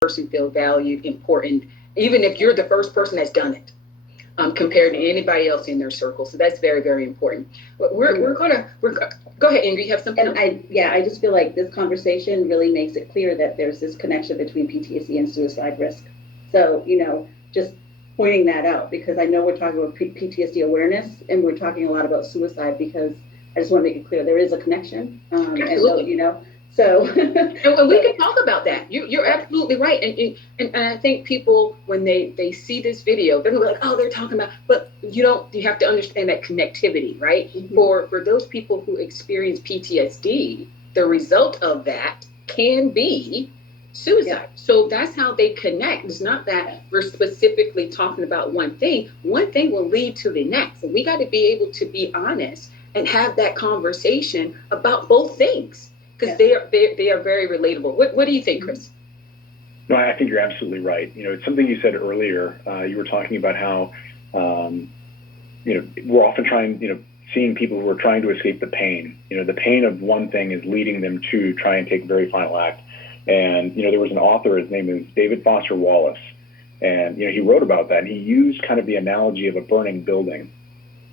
person feel valued, important, even if you're the first person that's done it, compared to anybody else in their circle. So that's very, very important. But we're go ahead, Ingrid. You have something? And I just feel like this conversation really makes it clear that there's this connection between PTSD and suicide risk. So, just pointing that out, because I know we're talking about PTSD awareness and we're talking a lot about suicide, because I just want to make it clear there is a connection. Absolutely. So and we can talk about that. You're absolutely right. And I think people, when they see this video, they're gonna be like, oh, they're talking about, but you have to understand that connectivity, right? Mm-hmm. For those people who experience PTSD, the result of that can be suicide. Yeah. So that's how they connect. It's not that we're specifically talking about one thing. One thing will lead to the next. And we got to be able to be honest and have that conversation about both things, because they are very relatable. What do you think, Chris? No, I think you're absolutely right. It's something you said earlier. You were talking about how, we're often seeing people who are trying to escape the pain. The pain of one thing is leading them to try and take a very final act. And, there was an author, his name is David Foster Wallace. And, he wrote about that. And he used kind of the analogy of a burning building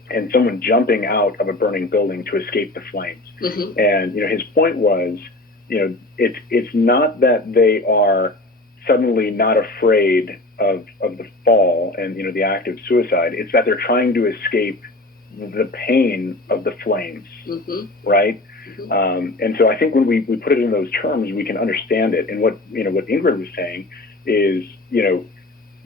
and someone jumping out of a burning building to escape the flames. Mm-hmm. And, his point was, it's not that they are suddenly not afraid of the fall and, the act of suicide. It's that they're trying to escape the pain of the flames, mm-hmm. right? Mm-hmm. And so I think when we put it in those terms, we can understand it. And what Ingrid was saying is,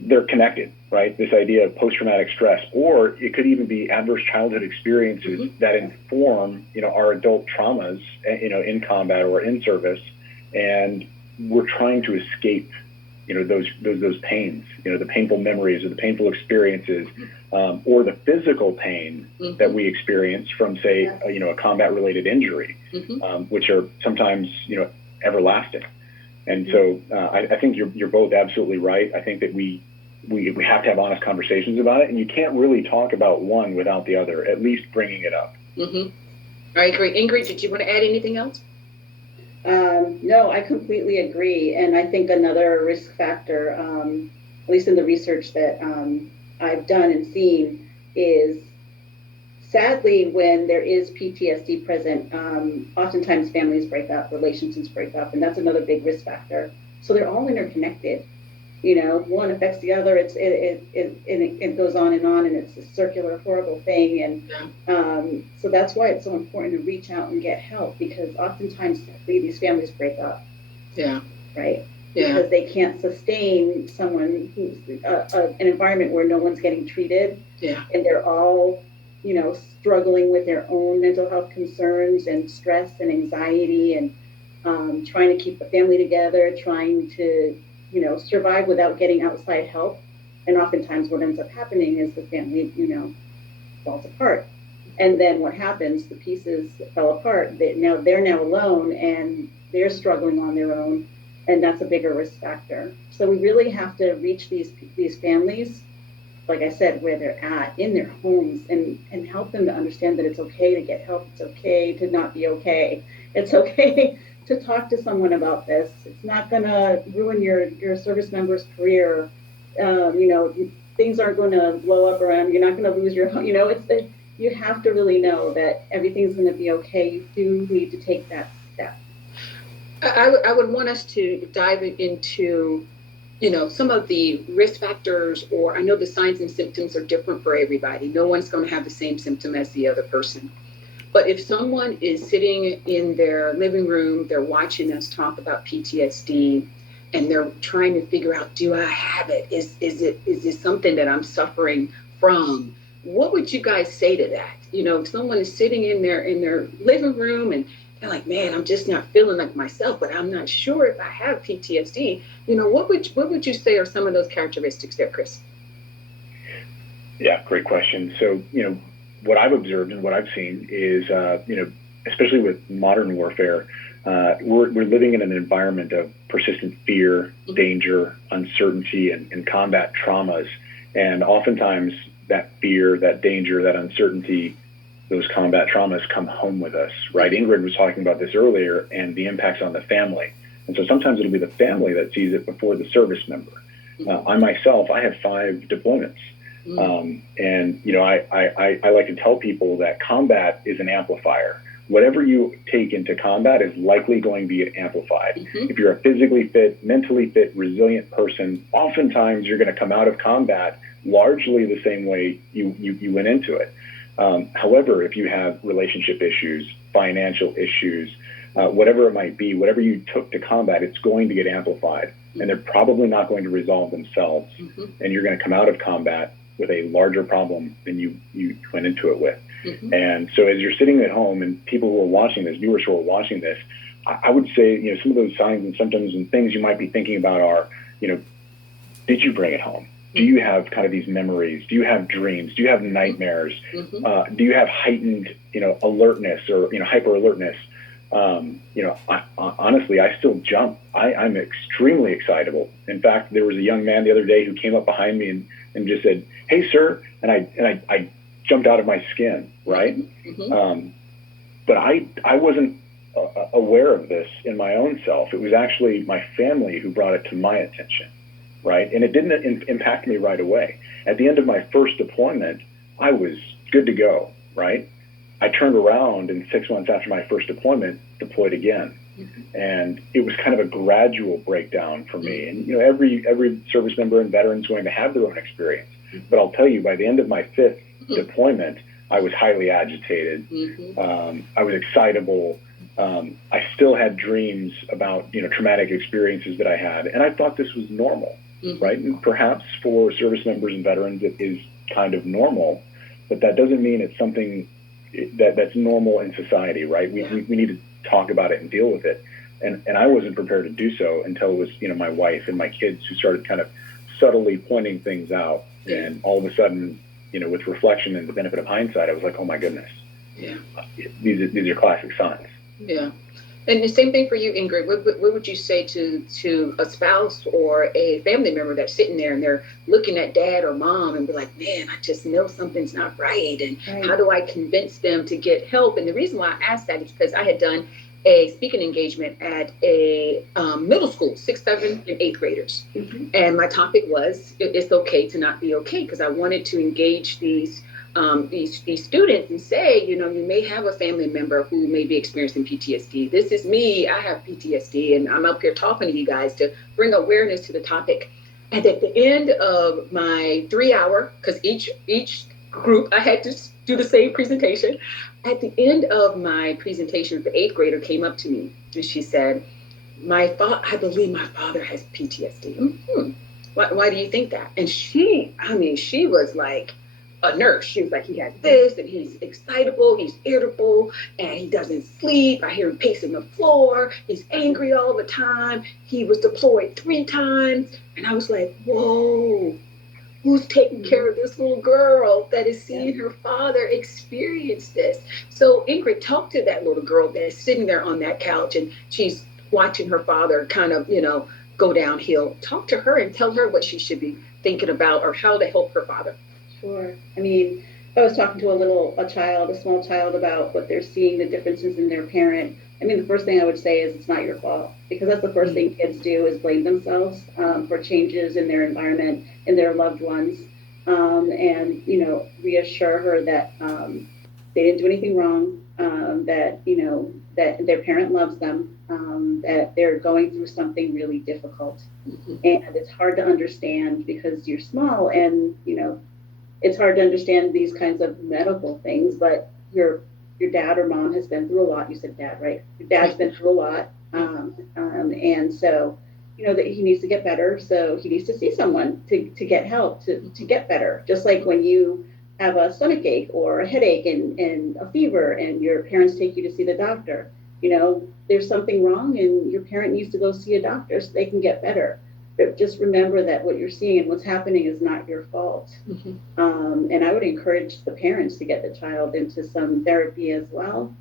they're connected, right? This idea of post-traumatic stress, or it could even be adverse childhood experiences mm-hmm. that inform, our adult traumas, in combat or in service. And we're trying to escape, those pains, the painful memories or the painful experiences, or the physical pain mm-hmm. that we experience from, say, a combat-related injury, mm-hmm. Which are sometimes, everlasting. And so I think you're both absolutely right. I think that we have to have honest conversations about it, and you can't really talk about one without the other, at least bringing it up. Mm-hmm. I agree. Ingrid, did you want to add anything else? No, I completely agree. And I think another risk factor, at least in the research that I've done and seen, is sadly when there is PTSD present, oftentimes families break up, relationships break up, and that's another big risk factor. So they're all interconnected. One affects the other. It goes on, and it's a circular, horrible thing. And so that's why it's so important to reach out and get help, because oftentimes these families break up. Yeah. Right. Yeah. Because they can't sustain someone who's an environment where no one's getting treated. Yeah. And they're all, struggling with their own mental health concerns and stress and anxiety, and trying to keep the family together, trying to survive without getting outside help. And oftentimes what ends up happening is the family, falls apart. And then what happens, the pieces fell apart. They're now alone, and they're struggling on their own. And that's a bigger risk factor. So we really have to reach these families, like I said, where they're at, in their homes, and help them to understand that it's okay to get help. It's okay to not be okay. It's okay to talk to someone about this. It's not going to ruin your service member's career. Things aren't going to blow up around. You're not going to lose your home. You have to really know that everything's going to be okay. You do need to take that step. I would want us to dive into, some of the risk factors, or I know the signs and symptoms are different for everybody. No one's going to have the same symptom as the other person. But if someone is sitting in their living room, they're watching us talk about PTSD, and they're trying to figure out, do I have it? Is this something that I'm suffering from? What would you guys say to that? If someone is sitting in their living room and they're like, man, I'm just not feeling like myself, but I'm not sure if I have PTSD. What would you say are some of those characteristics there, Chris? Yeah, great question. So, what I've observed and what I've seen is, especially with modern warfare, we're living in an environment of persistent fear, mm-hmm. danger, uncertainty, and combat traumas. And oftentimes that fear, that danger, that uncertainty, those combat traumas come home with us, right? Ingrid was talking about this earlier, and the impacts on the family. And so sometimes it'll be the family that sees it before the service member. I myself, I have 5 deployments. And, you know, I like to tell people that combat is an amplifier. Whatever you take into combat is likely going to be amplified. If you're a physically fit, mentally fit, resilient person, oftentimes you're going to come out of combat largely the same way you went into it. However, if you have relationship issues, financial issues, whatever it might be, whatever you took to combat, it's going to get amplified. And they're probably not going to resolve themselves. And you're going to come out of combat with a larger problem than you went into it with. And so as you're sitting at home and people who are watching this, viewers who are watching this, I would say, you know, some of those signs and symptoms and things you might be thinking about are, you know, did you bring it home? Do you have kind of these memories? Do you have dreams? Do you have nightmares? Do you have heightened, you know, alertness or, you know, hyper alertness? You know, honestly, I still jump. I'm extremely excitable. In fact, there was a young man the other day who came up behind me and just said, "Hey, sir," and I jumped out of my skin, right? But I wasn't aware of this in my own self. It was actually my family who brought it to my attention, right? And it didn't impact me right away. At the end of my first deployment, I was good to go, right? I turned around and 6 months after my first deployment, deployed again. And it was kind of a gradual breakdown for me. And, you know, every service member and veteran is going to have their own experience. But I'll tell you, by the end of my 5th deployment, I was highly agitated. I was excitable. I still had dreams about, you know, traumatic experiences that I had. And I thought this was normal, right? And perhaps for service members and veterans, it is kind of normal, but that doesn't mean it's something that's normal in society, right? We need to talk about it and deal with it. And I wasn't prepared to do so until it was, you know, my wife and my kids who started kind of subtly pointing things out. And all of a sudden, you know, with reflection and the benefit of hindsight, I was like, oh my goodness. These are classic signs. And the same thing for you, Ingrid. What would you say to a spouse or a family member that's sitting there and they're looking at dad or mom and be like, man, I just know something's not right. And how do I convince them to get help? And the reason why I asked that is because I had done a speaking engagement at a middle school, 6th, 7th, and 8th graders. And my topic was, it's okay to not be okay, because I wanted to engage these students and say, you know, you may have a family member who may be experiencing PTSD. This is me. I have PTSD, and I'm up here talking to you guys to bring awareness to the topic. And at the end of my 3-hour, because each group, I had to do the same presentation. At the end of my presentation, the 8th grader came up to me and she said, I believe my father has PTSD. Why do you think that? And she was like a nurse. She was like, he has this, and he's excitable, he's irritable, and he doesn't sleep. I hear him pacing the floor. He's angry all the time. He was deployed 3 times. And I was like, whoa, who's taking care of this little girl that is seeing her father experience this? So Ingrid, talk to that little girl that's sitting there on that couch and she's watching her father kind of, you know, go downhill. Talk to her and tell her what she should be thinking about or how to help her father. Sure. I mean, if I was talking to a small child about what they're seeing, the differences in their parent, I mean, the first thing I would say is it's not your fault, because that's the first thing kids do is blame themselves for changes in their environment, in their loved ones, and, you know, reassure her that they didn't do anything wrong, that, you know, that their parent loves them, that they're going through something really difficult. And it's hard to understand because you're small and, you know, it's hard to understand these kinds of medical things, but your dad or mom has been through a lot. You said dad, right? Your dad's been through a lot. And so, you know, that he needs to get better. So he needs to see someone to get help, to get better. Just like when you have a stomach ache or a headache and a fever and your parents take you to see the doctor, you know, there's something wrong and your parent needs to go see a doctor so they can get better. But just remember that what you're seeing and what's happening is not your fault. And I would encourage the parents to get the child into some therapy as well,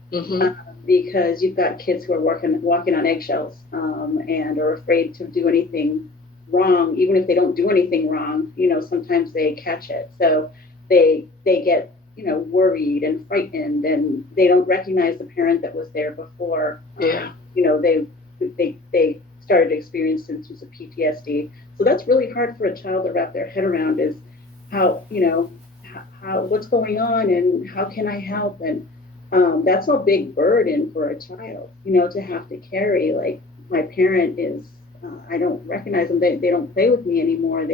because you've got kids who are walking on eggshells and are afraid to do anything wrong. Even if they don't do anything wrong, you know, sometimes they catch it. So they get, you know, worried and frightened, and they don't recognize the parent that was there before. You know, they started to experience symptoms of PTSD. So that's really hard for a child to wrap their head around, is how, how what's going on and how can I help? And that's a big burden for a child, to have to carry. Like, my parent is, I don't recognize them. They don't play with me anymore.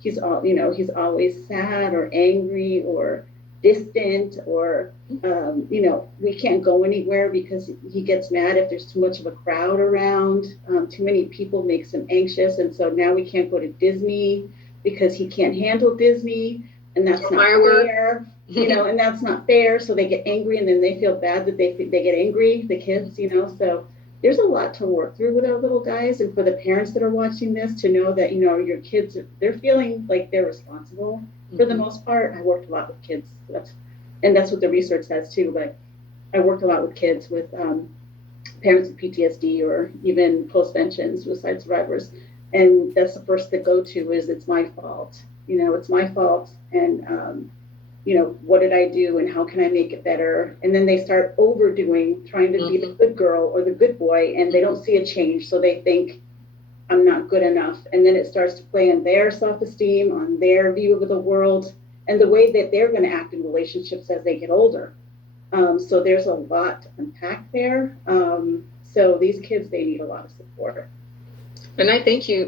He's always sad or angry or distant, or we can't go anywhere because he gets mad if there's too much of a crowd around. Too many people makes him anxious, and so now we can't go to Disney because he can't handle Disney, and that's not fair. And that's not fair. So they get angry, and then they feel bad that they get angry, the kids. So there's a lot to work through with our little guys, and for the parents that are watching this to know that your kids, they're feeling like they're responsible. For the most part, I worked a lot with kids. That's what the research says too. But I worked a lot with kids, with parents with PTSD or even post-vention suicide survivors. And that's the first to go to is, it's my fault. It's my fault. And, what did I do and how can I make it better? And then they start overdoing, trying to be the good girl or the good boy, and they don't see a change. So they think, I'm not good enough. And then it starts to play on their self-esteem, on their view of the world, and the way that they're going to act in relationships as they get older. So there's a lot to unpack there. So these kids, they need a lot of support. And I thank you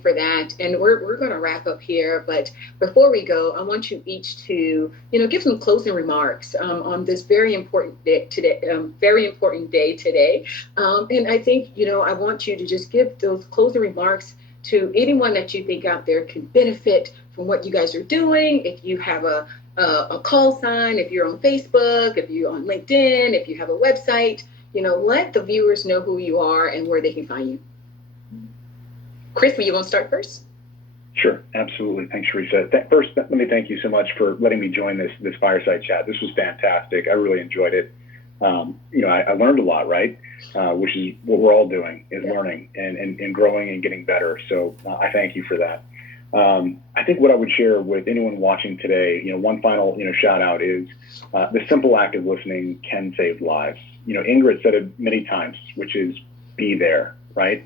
for that. And we're going to wrap up here. But before we go, I want you each to, give some closing remarks on this very important day today. And I think, I want you to just give those closing remarks to anyone that you think out there can benefit from what you guys are doing. If you have a call sign, if you're on Facebook, if you're on LinkedIn, if you have a website, let the viewers know who you are and where they can find you. Chris, you want to start first? Sure, absolutely. Thanks, Sharissa. First, let me thank you so much for letting me join this Fireside chat. This was fantastic. I really enjoyed it. I learned a lot, right? Which is what we're all doing, is learning and growing and getting better. So I thank you for that. I think what I would share with anyone watching today, one final, shout out is the simple act of listening can save lives. Ingrid said it many times, which is be there, right?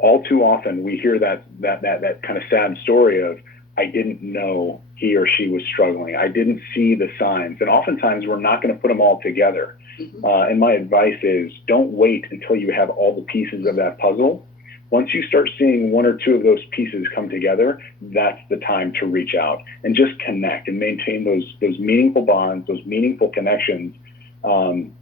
All too often we hear that kind of sad story of, I didn't know he or she was struggling. I didn't see the signs. And oftentimes we're not going to put them all together. And my advice is, don't wait until you have all the pieces of that puzzle. Once you start seeing one or two of those pieces come together, that's the time to reach out and just connect and maintain those meaningful bonds, those meaningful connections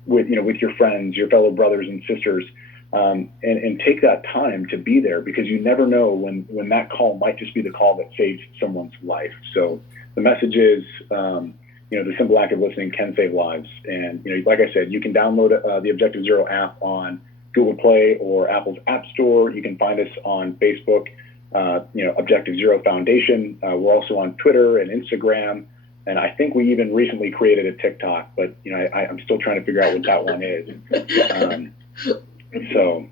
with your friends, your fellow brothers and sisters. And take that time to be there, because you never know when that call might just be the call that saves someone's life. So the message is, the simple act of listening can save lives. And, like I said, you can download the Objective Zero app on Google Play or Apple's App Store. You can find us on Facebook, Objective Zero Foundation. We're also on Twitter and Instagram. And I think we even recently created a TikTok, but, I'm still trying to figure out what that one is. So,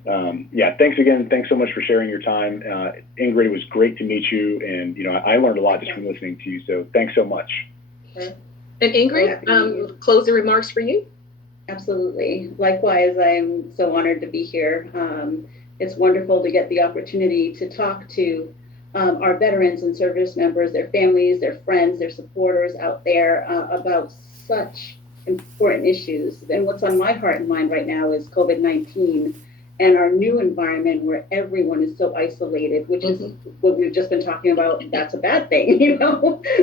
thanks again. Thanks so much for sharing your time. Ingrid, it was great to meet you. And, I learned a lot just from listening to you. So thanks so much. And Ingrid, closing remarks for you? Absolutely. Likewise, I'm so honored to be here. It's wonderful to get the opportunity to talk to our veterans and service members, their families, their friends, their supporters out there about such important issues. And what's on my heart and mind right now is COVID-19 and our new environment where everyone is so isolated, which is what we've just been talking about. That's a bad thing.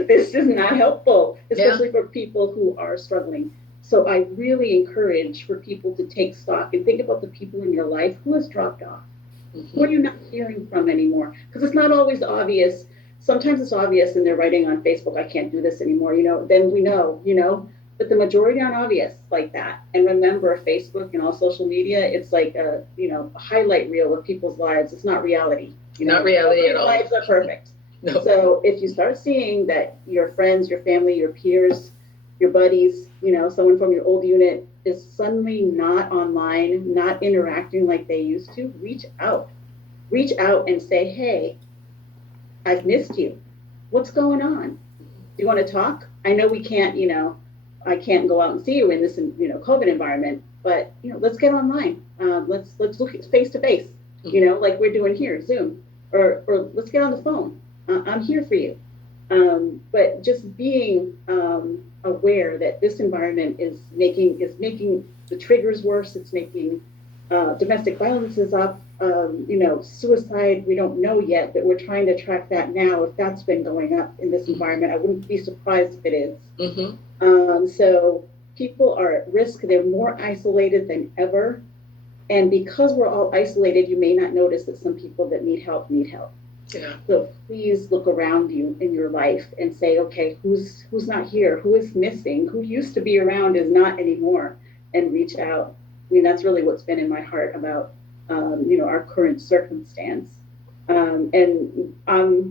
This is not helpful, especially for people who are struggling. So I really encourage for people to take stock and think about the people in your life who has dropped off. Who are you not hearing from anymore? Because it's not always obvious. Sometimes it's obvious and they're writing on Facebook, I can't do this anymore, then we know, but the majority aren't obvious like that. And remember, Facebook and all social media, it's like a highlight reel of people's lives. It's not reality. Not reality at all. Lives are perfect. No. So if you start seeing that your friends, your family, your peers, your buddies, someone from your old unit is suddenly not online, not interacting like they used to, reach out and say, hey, I've missed you. What's going on? Do you want to talk? I know we can't, I can't go out and see you in this, COVID environment, but let's get online. Let's look face to face you know, like we're doing here, Zoom, or let's get on the phone. I'm here for you. But just being aware that this environment is making the triggers worse. It's making domestic violence is up. You know, suicide. We don't know yet, but we're trying to track that now. If that's been going up in this environment, I wouldn't be surprised if it is. So people are at risk. They're more isolated than ever. And because we're all isolated, you may not notice that some people that need help need help. Yeah. So please look around you in your life and say, okay, who's not here? Who is missing? Who used to be around is not anymore, and reach out. I mean, that's really what's been in my heart about, you know, our current circumstance. And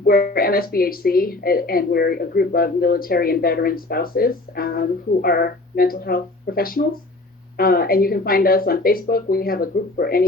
we're MSBHC, and we're a group of military and veteran spouses who are mental health professionals. And you can find us on Facebook. We have a group for any